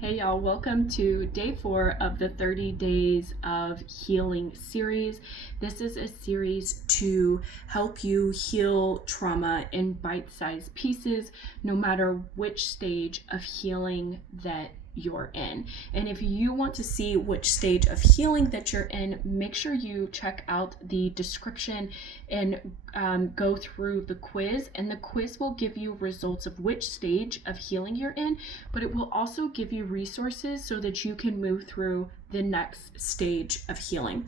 Hey y'all, welcome to day 4 of the 30 Days of Healing series. This is a series to help you heal trauma in bite-sized pieces, no matter which stage of healing that you're in. And if you want to see which stage of healing that you're in, make sure you check out the description and go through the quiz. And the quiz will give you results of which stage of healing you're in, but it will also give you resources so that you can move through the next stage of healing.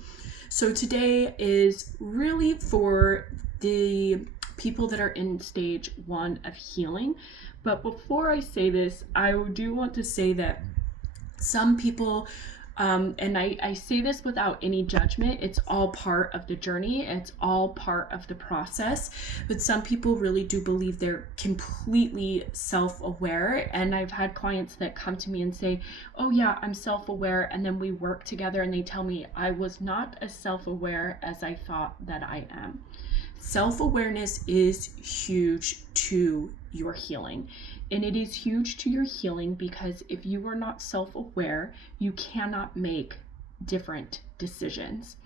So today is really for the people that are in stage 1 of healing. But before I say this, I do want to say that some people, and I say this without any judgment, it's all part of the journey, it's all part of the process, but some people really do believe they're completely self-aware. And I've had clients that come to me and say, oh yeah, I'm self-aware, and then we work together and they tell me I was not as self-aware as I thought that I am. Self-awareness is huge to your healing. And it is huge to your healing because if you are not self-aware, you cannot make different decisions.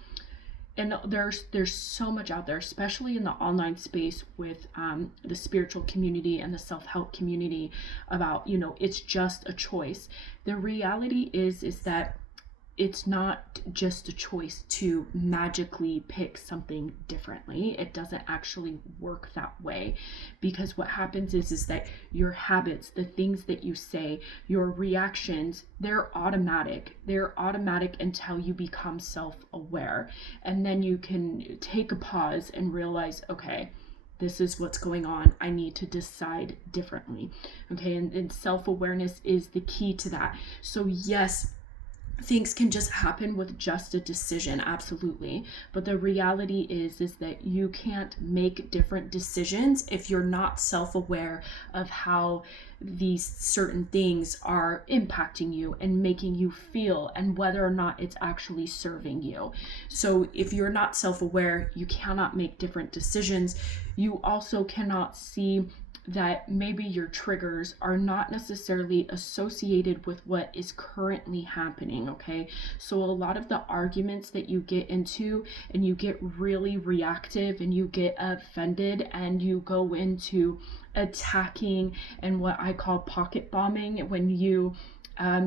And there's so much out there, especially in the online space with the spiritual community and the self-help community about, it's just a choice. The reality is that it's not just a choice to magically pick something differently. It doesn't actually work that way, because what happens is that your habits, the things that you say, your reactions, they're automatic. They're automatic until you become self-aware. And then you can take a pause and realize, okay, this is what's going on. I need to decide differently. Okay, and self-awareness is the key to that. So yes, things can just happen with just a decision, absolutely, but the reality is that you can't make different decisions if you're not self-aware of how these certain things are impacting you and making you feel, and whether or not it's actually serving you. So if you're not self-aware, you cannot make different decisions. You also cannot see that maybe your triggers are not necessarily associated with what is currently happening, okay? So a lot of the arguments that you get into and you get really reactive and you get offended and you go into attacking and what I call pocket bombing, when you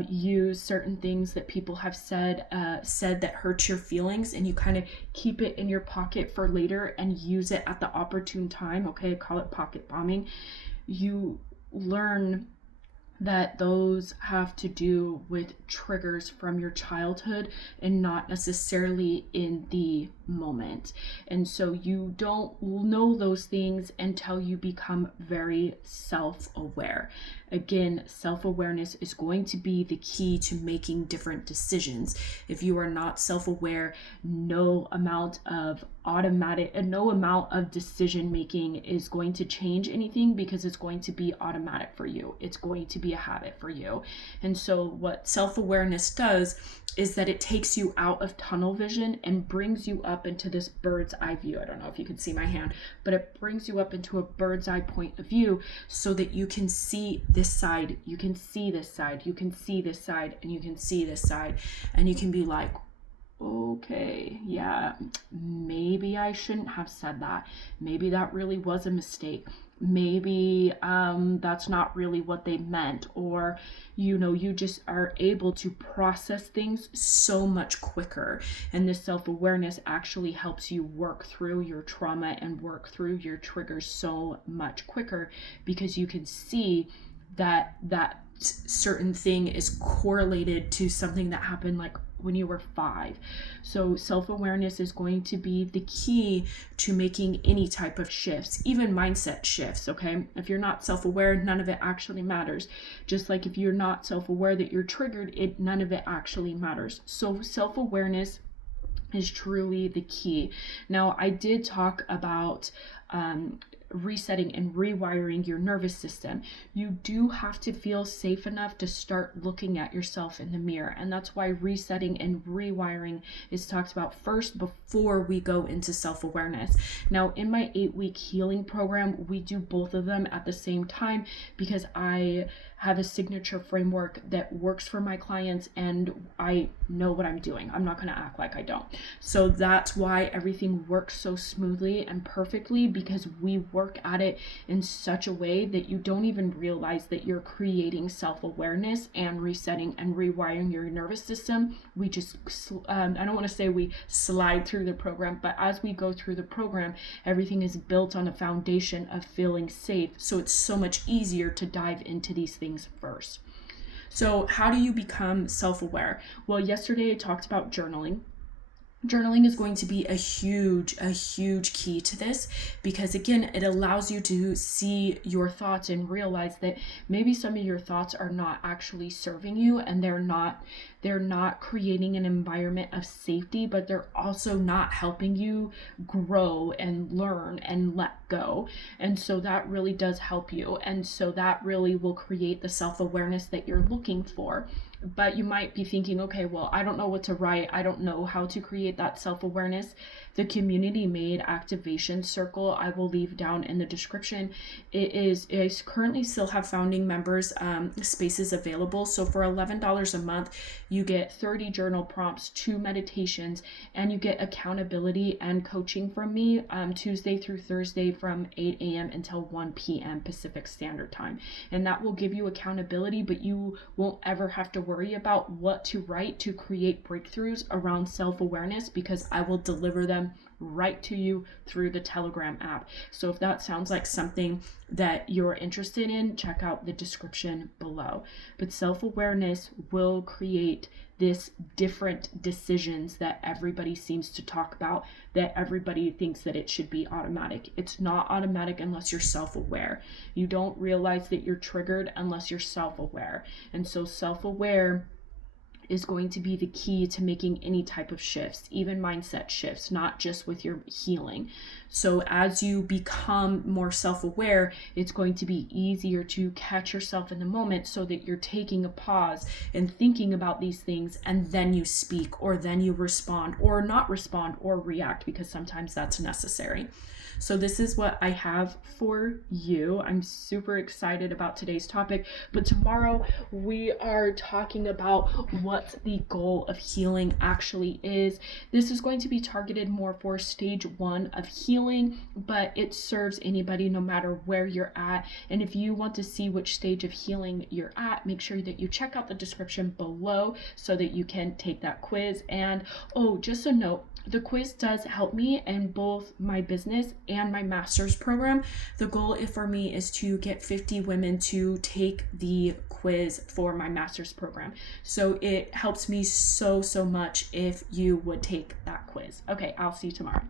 use certain things that people have said that hurt your feelings, and you kind of keep it in your pocket for later and use it at the opportune time. Okay, I call it pocket bombing. You learn that those have to do with triggers from your childhood and not necessarily in the moment. And so you don't know those things until you become very self-aware. Again, self-awareness is going to be the key to making different decisions. If you are not self-aware, no amount of decision making is going to change anything, because it's going to be automatic for you. It's going to be a habit for you. And so what self-awareness does is that it takes you out of tunnel vision and brings you up into this bird's eye view. I don't know if you can see my hand, but it brings you up into a bird's eye point of view so that you can see this side, you can see this side, you can see this side, and you can see this side, and you can be like, okay, yeah, maybe I shouldn't have said that. Maybe that really was a mistake. Maybe that's not really what they meant. Or, you just are able to process things so much quicker. And this self-awareness actually helps you work through your trauma and work through your triggers so much quicker, because you can see that certain thing is correlated to something that happened like when you were 5. So self-awareness is going to be the key to making any type of shifts, even mindset shifts, okay? If you're not self-aware, none of it actually matters. Just like if you're not self-aware that you're triggered, none of it actually matters. So self-awareness is truly the key. Now, I did talk about resetting and rewiring your nervous system. You do have to feel safe enough to start looking at yourself in the mirror, and that's why resetting and rewiring is talked about first before we go into self-awareness. Now, in my 8-week healing program, we do both of them at the same time, because I have a signature framework that works for my clients, and I know what I'm doing. I'm not going to act like I don't. So that's why everything works so smoothly and perfectly, because we work at it in such a way that you don't even realize that you're creating self-awareness and resetting and rewiring your nervous system. We just, I don't want to say we slide through the program, but as we go through the program, everything is built on a foundation of feeling safe. So it's so much easier to dive into these things first. So how do you become self-aware? Well, yesterday I talked about journaling. Journaling is going to be a huge key to this, because again, it allows you to see your thoughts and realize that maybe some of your thoughts are not actually serving you, and they're not creating an environment of safety, but they're also not helping you grow and learn and let go. And so that really does help you. And so that really will create the self-awareness that you're looking for. But you might be thinking, okay, well, I don't know what to write. I don't know how to create that self-awareness. The community made activation circle, I will leave down in the description. I currently still have founding members spaces available. So for $11 a month, you get 30 journal prompts, 2 meditations, and you get accountability and coaching from me Tuesday through Thursday from 8 a.m. until 1 p.m. Pacific Standard Time. And that will give you accountability, but you won't ever have to worry about what to write to create breakthroughs around self-awareness, because I will deliver them right to you through the Telegram app. So if that sounds like something that you're interested in, check out the description below. But self-awareness will create this different decisions that everybody seems to talk about, that everybody thinks that it should be automatic. It's not automatic unless you're self-aware. You don't realize that you're triggered unless you're self-aware. And so self-aware is going to be the key to making any type of shifts, even mindset shifts, not just with your healing. So as you become more self-aware, it's going to be easier to catch yourself in the moment, so that you're taking a pause and thinking about these things, and then you speak, or then you respond, or not respond, or react, because sometimes that's necessary. So this is what I have for you. I'm super excited about today's topic, but tomorrow we are talking about what the goal of healing actually is. This is going to be targeted more for stage 1 of healing, but it serves anybody no matter where you're at. And if you want to see which stage of healing you're at, make sure that you check out the description below so that you can take that quiz. And oh, just a note, the quiz does help me in both my business and my master's program. The goal for me is to get 50 women to take the quiz for my master's program. So it helps me so much if you would take that quiz. Okay, I'll see you tomorrow.